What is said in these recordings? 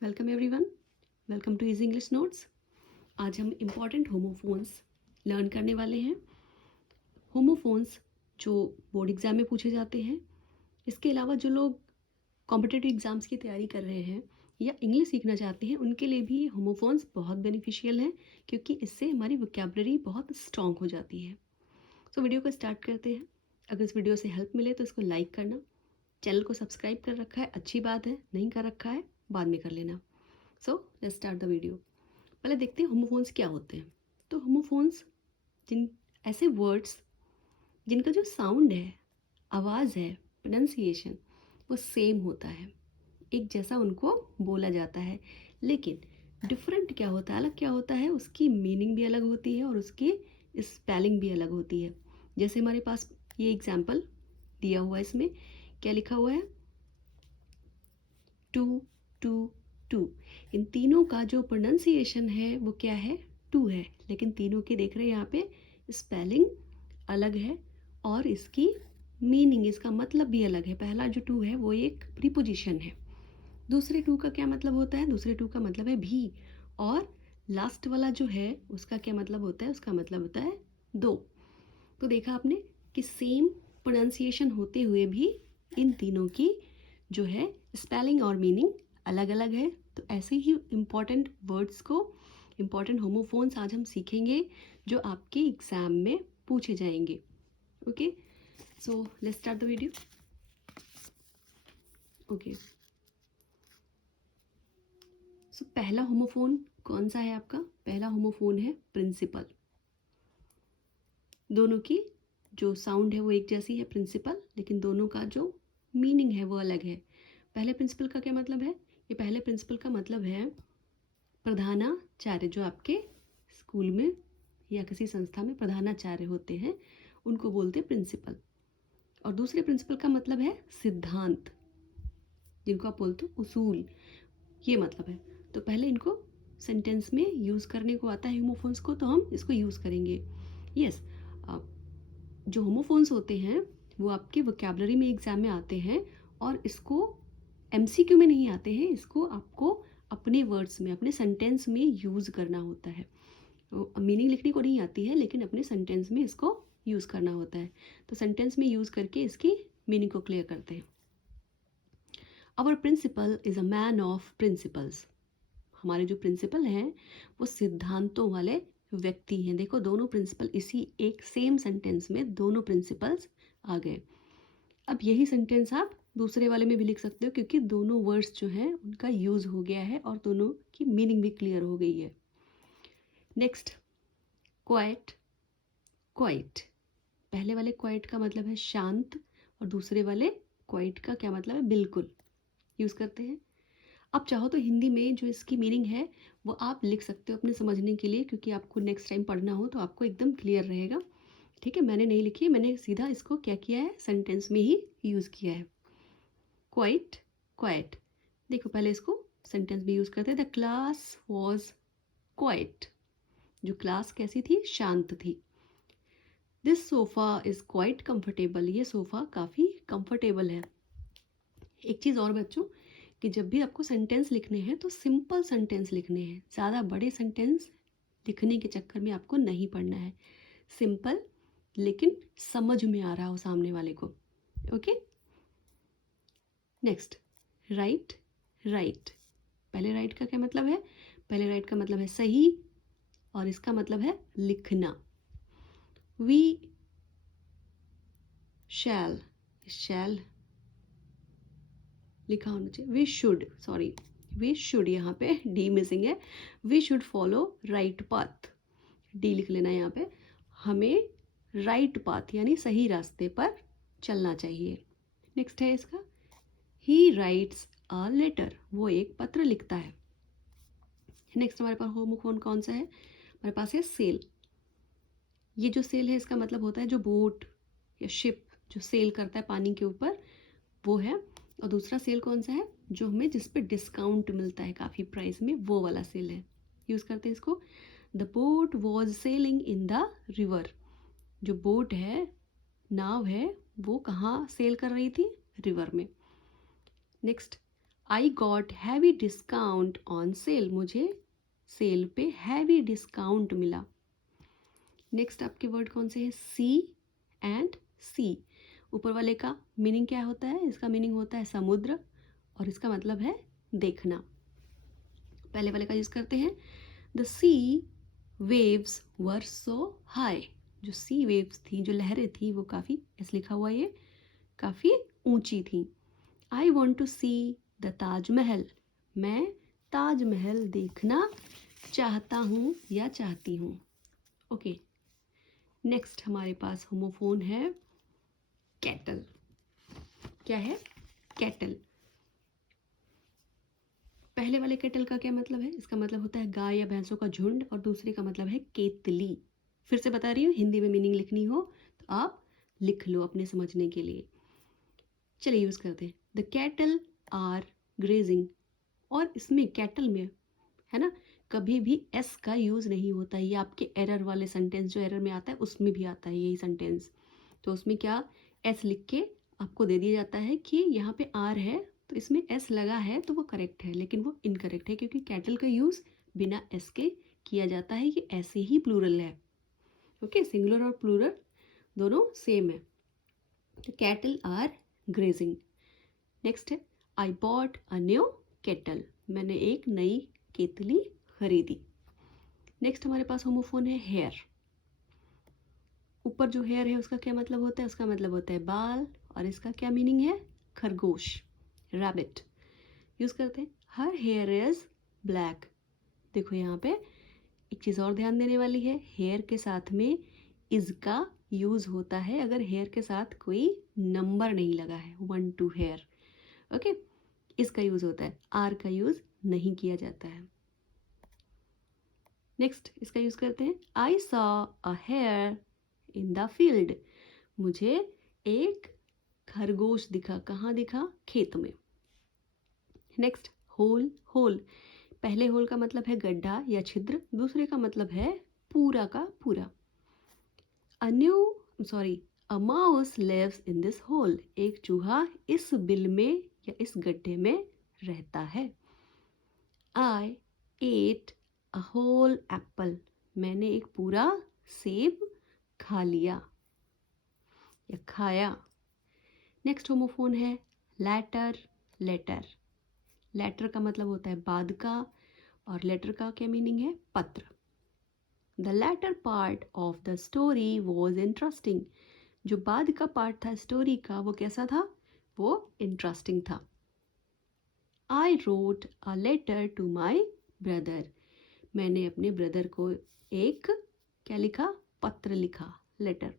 Welcome everyone, welcome to easy English notes. आज हम important homophones learn करने वाले हैं। होमोफोन्स जो बोर्ड एग्ज़ाम में पूछे जाते हैं, इसके अलावा जो लोग कॉम्पिटिटिव एग्ज़ाम्स की तैयारी कर रहे हैं या इंग्लिश सीखना चाहते हैं, उनके लिए भी होमोफोन्स बहुत बेनिफिशियल हैं, क्योंकि इससे हमारी वोकैबुलरी बहुत स्ट्रॉन्ग हो जाती है। सो वीडियो को स्टार्ट करते हैं। अगर इस वीडियो से हेल्प मिले तो इसको लाइक करना। चैनल को सब्सक्राइब कर रखा है, अच्छी बात है। नहीं कर रखा है, बाद में कर लेना। सो लेट्स स्टार्ट द वीडियो। पहले देखते हैं होमोफोन्स क्या होते हैं। तो होमोफोन्स जिन ऐसे वर्ड्स जिनका जो साउंड है, आवाज़ है, प्रोनाउंसिएशन वो सेम होता है, एक जैसा उनको बोला जाता है, लेकिन डिफरेंट क्या होता है, अलग क्या होता है, उसकी मीनिंग भी अलग होती है और उसकी स्पेलिंग भी अलग होती है। जैसे हमारे पास ये एग्जाम्पल दिया हुआ है, इसमें क्या लिखा हुआ है, टू टू टू। इन तीनों का जो प्रोनाउंसिएशन है वो क्या है, टू है, लेकिन तीनों के देख रहे हैं यहाँ पे स्पेलिंग अलग है और इसकी मीनिंग, इसका मतलब भी अलग है। पहला जो टू है वो एक प्रीपोजिशन है। दूसरे टू का क्या मतलब होता है, दूसरे टू का मतलब है भी, और लास्ट वाला जो है उसका क्या मतलब होता है, उसका मतलब होता है दो। तो देखा आपने कि सेम प्रोनाउंसिएशन होते हुए भी इन तीनों की जो है स्पेलिंग और मीनिंग अलग अलग है। तो ऐसे ही इम्पॉर्टेंट वर्ड्स को, इम्पॉर्टेंट होमोफोन्स आज हम सीखेंगे जो आपके एग्जाम में पूछे जाएंगे। Okay, so let's start the video. Okay, so पहला होमोफोन कौन सा है आपका, पहला होमोफोन है प्रिंसिपल। दोनों की जो साउंड है वो एक जैसी है, प्रिंसिपल, लेकिन दोनों का जो मीनिंग है वो अलग है। पहले प्रिंसिपल का क्या मतलब है, ये पहले प्रिंसिपल का मतलब है प्रधानाचार्य। जो आपके स्कूल में या किसी संस्था में प्रधानाचार्य होते हैं उनको बोलते हैं प्रिंसिपल। और दूसरे प्रिंसिपल का मतलब है सिद्धांत, जिनको आप बोलते हो उसूल, ये मतलब है। तो पहले इनको सेंटेंस में यूज़ करने को आता है होमोफोन्स को, तो हम इसको यूज़ करेंगे। यस, जो होमोफोन्स होते हैं वो आपके वोकैबुलरी में एग्जाम में आते हैं, और इसको एमसीक्यू में नहीं आते हैं, इसको आपको अपने वर्ड्स में, अपने सेंटेंस में यूज़ करना होता है। मीनिंग लिखने को नहीं आती है, लेकिन अपने सेंटेंस में इसको यूज़ करना होता है। तो सेंटेंस में यूज़ करके इसकी मीनिंग को क्लियर करते हैं। Our principal is a man of principles. हमारे जो प्रिंसिपल हैं वो सिद्धांतों वाले व्यक्ति हैं। देखो, दोनों प्रिंसिपल इसी एक सेम सेंटेंस में दोनों प्रिंसिपल्स आ गए। अब यही सेंटेंस आप दूसरे वाले में भी लिख सकते हो, क्योंकि दोनों वर्ड्स जो हैं उनका यूज़ हो गया है और दोनों की मीनिंग भी क्लियर हो गई है। Next, quite. क्वाइट, पहले वाले क्वाइट का मतलब है शांत, और दूसरे वाले क्वाइट का क्या मतलब है, बिल्कुल, यूज़ करते हैं। आप चाहो तो हिंदी में जो इसकी मीनिंग है वो आप लिख सकते हो अपने समझने के लिए, क्योंकि आपको नेक्स्ट टाइम पढ़ना हो तो आपको एकदम क्लियर रहेगा। ठीक है, मैंने नहीं लिखी है, मैंने सीधा इसको क्या किया है, सेंटेंस में ही यूज़ किया है। Quite, quite. देखो, पहले इसको सेंटेंस में यूज़ करते हैं। The class was quite. जो क्लास कैसी थी, शांत थी। This sofa is quite comfortable. ये सोफ़ा काफ़ी कंफर्टेबल है। एक चीज़ और बच्चों, कि जब भी आपको सेंटेंस लिखने हैं तो सिंपल सेंटेंस लिखने हैं, ज़्यादा बड़े सेंटेंस लिखने के चक्कर में आपको नहीं पड़ना है। सिंपल, लेकिन समझ में आ रहा हो सामने वाले को। Okay, next, right. राइट, पहले राइट का क्या मतलब है, पहले राइट का मतलब है सही, और इसका मतलब है लिखना। वी शैल, शैल लिखा होना चाहिए, we should, sorry, we should, यहाँ पे डी मिसिंग है। We should follow right path, D लिख लेना यहाँ पे। हमें राइट पाथ यानी सही रास्ते पर चलना चाहिए। नेक्स्ट है इसका, ही राइट्स अ लेटर। वो एक पत्र लिखता है। नेक्स्ट हमारे पास होमोफोन कौन सा है, हमारे पास है सेल। ये जो सेल है इसका मतलब होता है जो बोट या शिप जो सेल करता है पानी के ऊपर, वो है। और दूसरा सेल कौन सा है, जो हमें जिस पे डिस्काउंट मिलता है काफ़ी प्राइस में, वो वाला सेल है, यूज़ करते हैं इसको। The boat was selling in the river. जो बोट है, नाव है, वो कहाँ सेल कर रही थी, रिवर में। Next, I got heavy discount on sale, मुझे सेल पे हैवी डिस्काउंट मिला। नेक्स्ट आपके वर्ड कौन से हैं? सी एंड सी। ऊपर वाले का मीनिंग क्या होता है? इसका मीनिंग होता है समुद्र और इसका मतलब है देखना। पहले वाले का यूज करते हैं। The sea waves were so high, जो सी वेव्स थी, जो लहरें थी, वो काफ़ी, ऐसे लिखा हुआ ये, काफ़ी ऊंची थी। I want to see the Taj Mahal, मैं ताजमहल देखना चाहता हूँ या चाहती हूँ। ओके, नेक्स्ट हमारे पास होमोफोन है कैटल। क्या है? कैटल। पहले वाले कैटल का क्या मतलब है? इसका मतलब होता है गाय या भैंसों का झुंड, और दूसरे का मतलब है केतली। फिर से बता रही हूँ, हिंदी में मीनिंग लिखनी हो तो आप लिख लो अपने समझने के लिए। चलिए यूज करते हैं। द कैटल आर ग्रेजिंग, और इसमें कैटल में है ना, कभी भी एस का यूज नहीं होता है। ये आपके एरर वाले सेंटेंस, जो एरर में आता है उसमें भी आता है यही सेंटेंस। तो उसमें क्या, एस लिख के आपको दे दिया जाता है कि यहाँ पे आर है तो इसमें एस लगा है तो वो करेक्ट है, लेकिन वो इनकरेक्ट है क्योंकि कैटल का यूज बिना एस के किया जाता है। ये ऐसे ही प्लूरल है। ओके, सिंगुलर और प्लूरल दोनों सेम है। तो कैटल आर ग्रेजिंग। नेक्स्ट है I bought a new kettle, मैंने एक नई केतली खरीदी। नेक्स्ट हमारे पास होमोफोन है हेयर। ऊपर जो हेयर है उसका क्या मतलब होता है? उसका मतलब होता है बाल, और इसका क्या मीनिंग है? खरगोश, रैबिट। यूज करते हैं। Her here is black. देखो यहाँ पे एक चीज़ और ध्यान देने वाली है, हेयर के साथ में इज का यूज होता है अगर हेयर के साथ कोई नंबर नहीं लगा है, 1 2 हेयर। ओके, इसका यूज होता है, आर का यूज नहीं किया जाता है। नेक्स्ट इसका यूज करते हैं। I saw a hare in the field, मुझे एक खरगोश दिखा। कहाँ दिखा? खेत में। Next hole. होल, पहले होल का मतलब है गड्ढा या छिद्र, दूसरे का मतलब है पूरा का पूरा। A new sorry a mouse lives in this hole, एक चूहा इस बिल में या इस गड्ढे में रहता है। आई एट अ होल एप्पल, मैंने एक पूरा सेब खा लिया या खाया। नेक्स्ट होमोफोन है लैटर। लेटर, लेटर का मतलब होता है बाद का, और लेटर का क्या मीनिंग है? पत्र। The letter part of the story was interesting, जो बाद का पार्ट था स्टोरी का वो कैसा था? वो इंटरेस्टिंग था। I wrote a letter to my brother, मैंने अपने ब्रदर को एक क्या लिखा? पत्र लिखा, लेटर।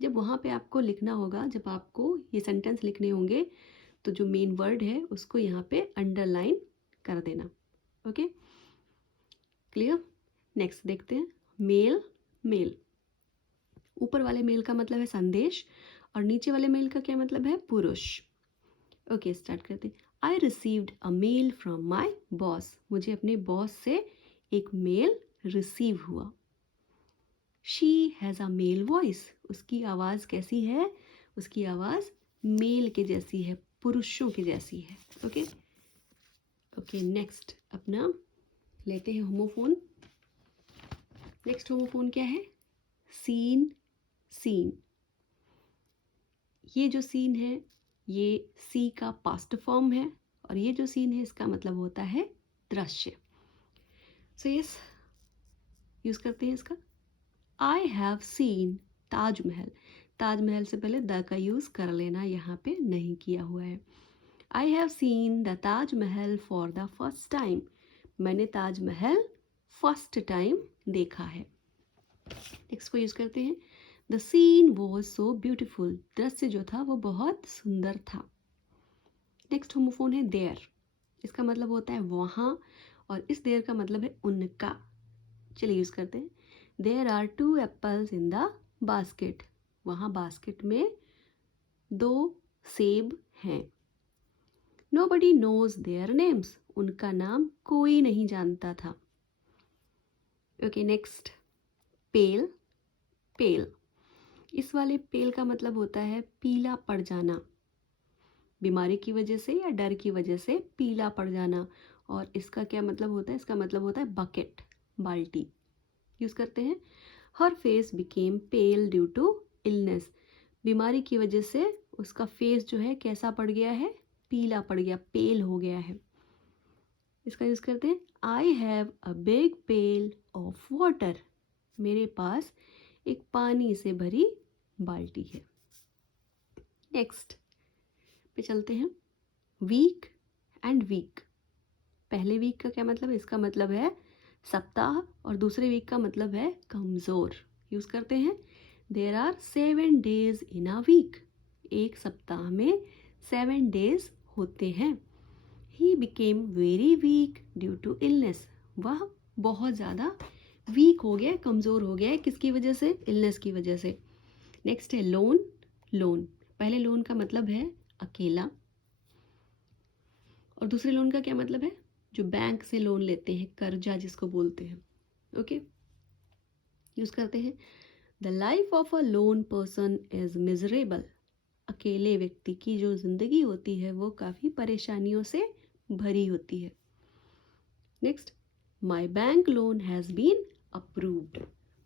जब वहाँ पे आपको लिखना होगा, जब आपको ये सेंटेंस लिखने होंगे, तो जो मेन वर्ड है उसको यहाँ पे अंडरलाइन कर देना। Okay, clear? नेक्स्ट देखते हैं मेल। मेल, ऊपर वाले मेल का मतलब है संदेश, और नीचे वाले मेल का क्या मतलब है? पुरुष। ओके, स्टार्ट करते हैं। I received a mail from my boss, मुझे अपने बॉस से एक मेल रिसीव हुआ। She has a male voice, उसकी आवाज़ कैसी है? उसकी आवाज़ मेल के जैसी है, पुरुषों के जैसी है। ओके ओके, नेक्स्ट अपना लेते हैं होमोफोन। नेक्स्ट होमोफोन क्या है? सीन। सीन, ये जो सीन है ये सी का पास्ट फॉर्म है, और ये जो सीन है इसका मतलब होता है दृश्य। सो यस, यूज करते हैं इसका। I have seen Taj Mahal, Taj Mahal से पहले द का यूज कर लेना, यहाँ पे नहीं किया हुआ है। I have seen the Taj Mahal for the first time, मैंने ताजमहल फर्स्ट टाइम देखा है। नेक्स्ट को यूज करते हैं। The scene was so beautiful, दृश्य जो था वो बहुत सुंदर था। नेक्स्ट होमोफोन है देयर, इसका मतलब होता है वहाँ, और इस देयर का मतलब है उनका। चलिए यूज करते हैं। There are 2 apples in the basket, वहाँ बास्केट में 2 सेब हैं। नोबडी नोज देयर नेम्स, उनका नाम कोई नहीं जानता था। ओके, नेक्स्ट पेल। पेल, इस वाले पेल का मतलब होता है पीला पड़ जाना। बीमारी की वजह से या डर की वजह से पीला पड़ जाना। और इसका क्या मतलब होता है? इसका मतलब होता है बकेट, बाल्टी। यूज़ करते हैं। Her face became pale due to illness. बीमारी की वजह से उसका फेस जो है कैसा पड़ गया है? पीला पड़ गया, पेल हो गया है। इसका यूज़ करते हैं। I have a big pail of water. मेरे पास एक पानी से भरी बाल्टी है। नेक्स्ट पे चलते हैं। Week and weak. पहले वीक का क्या मतलब है? इसका मतलब है सप्ताह, और दूसरे वीक का मतलब है कमज़ोर। यूज़ करते हैं। There are 7 days in a week. एक सप्ताह में 7 days होते हैं। He became very weak due to illness. वह बहुत ज़्यादा वीक हो गया, कमज़ोर हो गया है। किसकी वजह से? इलनेस की वजह से। नेक्स्ट है लोन। लोन, पहले लोन का मतलब है अकेला, और दूसरे लोन का क्या मतलब है? जो बैंक से लोन लेते हैं, कर्जा जिसको बोलते हैं। ओके, यूज़ करते हैं। The life of a loan person is miserable. अकेले व्यक्ति की जो जिंदगी होती है वो काफ़ी परेशानियों से भरी होती है। Next, my bank loan has been approved.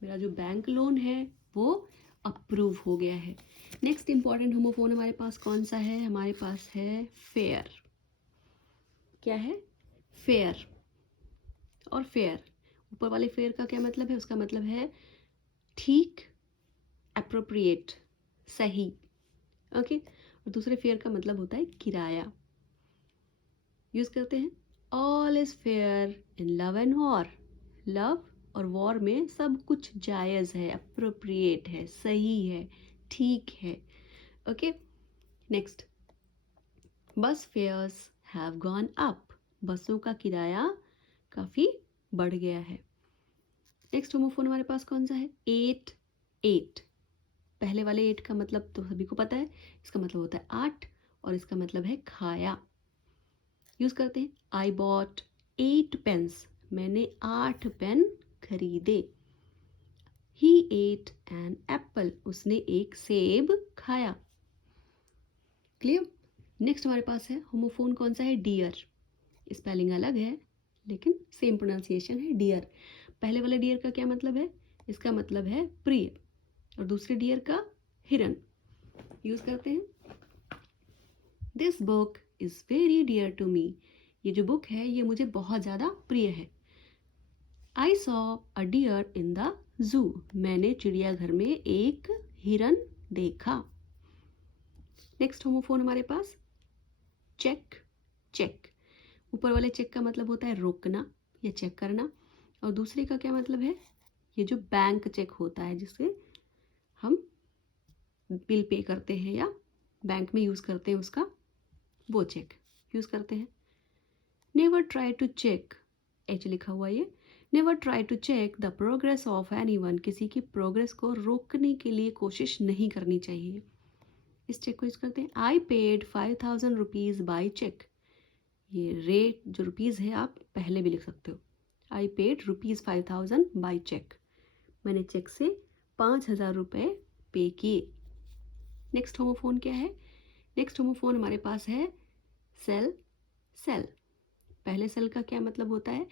मेरा जो बैंक लोन है वो अप्रूव हो गया है। नेक्स्ट इंपॉर्टेंट होमोफोन हमारे पास कौन सा है? हमारे पास है फेयर। क्या है? फेयर। और फेयर, ऊपर वाले फेयर का क्या मतलब है? उसका मतलब है ठीक, अप्रोप्रिएट, सही। ओके, और दूसरे फेयर का मतलब होता है किराया। यूज़ करते हैं। All is fair in love and war. Love और वॉर में सब कुछ जायज़ है, अप्रोप्रिएट है, सही है, ठीक है। ओके, नेक्स्ट, बस फेयर्स हैव गॉन अप। बसों का किराया काफ़ी बढ़ गया है। नेक्स्ट होमोफोन हमारे पास कौन सा है? 8 8। पहले वाले 8 का मतलब तो सभी को पता है। इसका मतलब होता है 8, और इसका मतलब है खाया। यूज़ करते हैं। I bought 8 pens. मैंने 8 पेन खरीदे। He ate an apple. उसने एक सेब खाया। क्लियर? नेक्स्ट हमारे पास है होमोफोन कौन सा है? डियर। स्पेलिंग अलग है लेकिन सेम प्रोनाउंसिएशन है, डियर। पहले वाले डियर का क्या मतलब है? इसका मतलब है प्रिय, और दूसरे डियर का हिरन। यूज़ करते हैं। This book is very dear to me. ये जो बुक है ये मुझे बहुत ज़्यादा प्रिय है। I saw a deer in the zoo. मैंने चिड़ियाघर में एक हिरन देखा। नेक्स्ट होमोफोन हमारे पास चेक। चेक, ऊपर वाले चेक का मतलब होता है रोकना या चेक करना, और दूसरे का क्या मतलब है? ये जो बैंक चेक होता है जिससे हम बिल पे करते हैं या बैंक में यूज़ करते हैं उसका, वो चेक यूज़ करते हैं। Never try to check, H लिखा हुआ ये। Never try to check the progress of anyone. किसी की प्रोग्रेस को रोकने के लिए कोशिश नहीं करनी चाहिए। इस चेक को यूज़ करते हैं। I paid 5000 rupees by cheque. ये रेट जो रुपीज़ है आप पहले भी लिख सकते हो। I paid rupees 5000 by cheque. मैंने चेक से 5000 रुपये पे किए। नेक्स्ट होमोफोन क्या है? नेक्स्ट होमोफोन हमारे पास है सेल। सेल, पहले सेल का क्या मतलब होता है?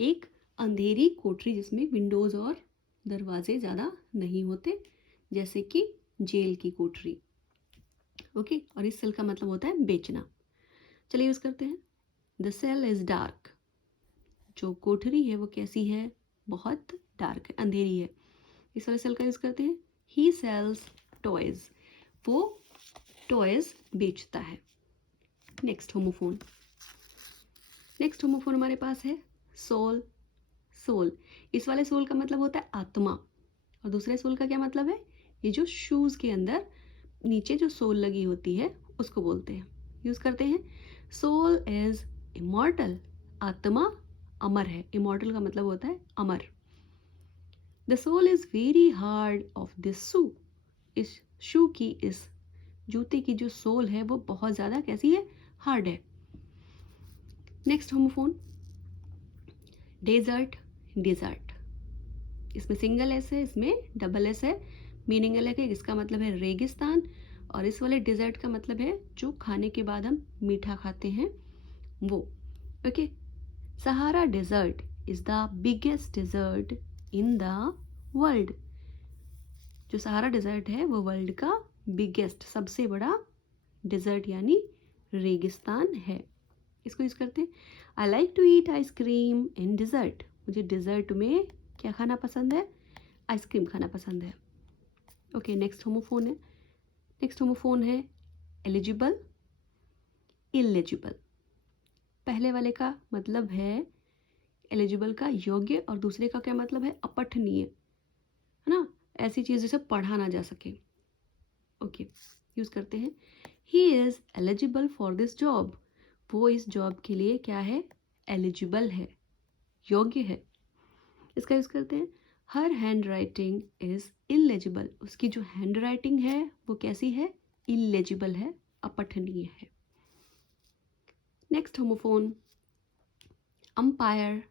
एक अंधेरी कोठरी जिसमें विंडोज़ और दरवाजे ज़्यादा नहीं होते, जैसे कि जेल की कोठरी। ओके, और इस सेल का मतलब होता है बेचना। चलिए यूज़ करते हैं। The cell is dark. जो कोठरी है वो कैसी है? बहुत डार्क है, अंधेरी है। इस वाले सेल का यूज़ करते हैं। ही सेल्स टॉयज़। वो टॉयज़ बेचता है। Next homophone. नेक्स्ट होमोफोन हमारे पास है सोल। सोल, इस वाले सोल का मतलब होता है आत्मा, और दूसरे सोल का क्या मतलब है? ये जो शूज़ के अंदर नीचे जो सोल लगी होती है उसको बोलते हैं। यूज़ करते हैं। Soul is immortal. आत्मा अमर है। इमॉर्टल का मतलब होता है अमर। The sole is very hard of this shoe. इस शू की, इस जूते की जो सोल है वो बहुत ज़्यादा कैसी है? हार्ड है। Next homophone desert. डेजर्ट, इसमें सिंगल एस है, इसमें डबल एस है। मीनिंग अलग है। इसका मतलब है रेगिस्तान, और इस वाले डिज़र्ट का मतलब है जो खाने के बाद हम मीठा खाते हैं वो। Okay, Sahara desert is the biggest desert in the world. जो सहारा डेजर्ट है वो वर्ल्ड का बिगेस्ट, सबसे बड़ा डेजर्ट यानी रेगिस्तान है। इसको यूज़ करते हैं। I like to eat ice cream in dessert. मुझे डिज़र्ट में क्या खाना पसंद है? आइसक्रीम खाना पसंद है। ओके, नेक्स्ट होमोफोन है। नेक्स्ट होमोफोन है एलिजिबल, इलेजिबल। पहले वाले का मतलब है एलिजिबल का योग्य, और दूसरे का क्या मतलब है? अपठनीय, है ना, ऐसी चीज़ जिसे पढ़ा ना जा सके। ओके, यूज़ करते हैं। He is eligible for this job. वो इस जॉब के लिए क्या है? एलिजिबल है, योग्य है। इसका यूज़ करते हैं। Her hand writing is illegible. उसकी जो हैंड राइटिंग है वो कैसी है? इलेजिबल है, अपठनीय है। Next homophone umpire,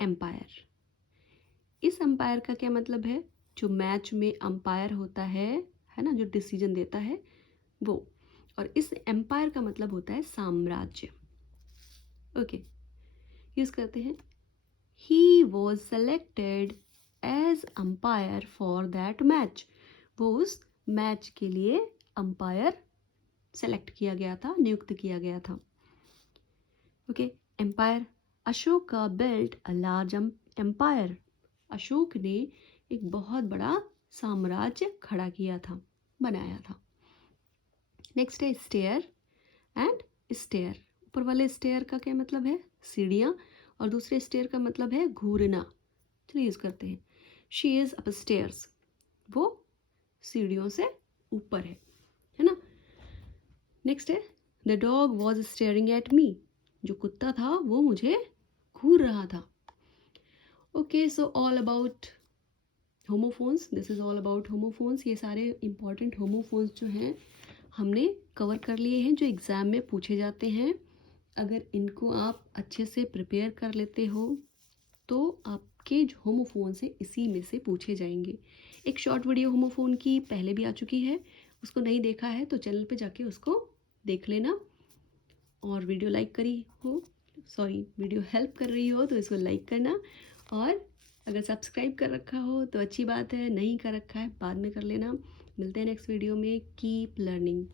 empire. इस अंपायर का क्या मतलब है? जो मैच में अंपायर होता है ना, जो डिसीजन देता है वो। और इस एम्पायर का मतलब होता है साम्राज्य। ओके, यूज़ करते हैं। He was selected as umpire for that match. वो उस मैच के लिए अंपायर सेलेक्ट किया गया था, नियुक्त किया गया था। Okay, empire. अशोक का built a large empire. Ashok ने एक बहुत बड़ा साम्राज्य खड़ा किया था, बनाया था। नेक्स्ट है स्टेयर एंड स्टेयर। ऊपर वाले स्टेयर का क्या मतलब है? सीढ़ियाँ, और दूसरे स्टेयर का मतलब है घूरना। चलिए यूज़ करते हैं। She is up stairs. वो सीढ़ियों से ऊपर है ना। नेक्स्ट है the dog was staring at me. जो कुत्ता था वो मुझे घूर रहा था। Okay, so all about homophones, this is all about homophones. ये सारे इंपॉर्टेंट होमोफोन्स जो हैं हमने कवर कर लिए हैं, जो एग्ज़ाम में पूछे जाते हैं। अगर इनको आप अच्छे से प्रिपेयर कर लेते हो तो आपके जो होमोफोन्स हैं इसी में से पूछे जाएंगे। एक शॉर्ट वीडियो होमोफोन की पहले भी आ चुकी है, उसको नहीं देखा है तो चैनल पे जाके उसको देख लेना। और वीडियो लाइक करी हो, सॉरी, वीडियो हेल्प कर रही हो तो इसको लाइक करना। और अगर सब्सक्राइब कर रखा हो तो अच्छी बात है, नहीं कर रखा है बाद में कर लेना। मिलते हैं नेक्स्ट वीडियो में। Keep learning.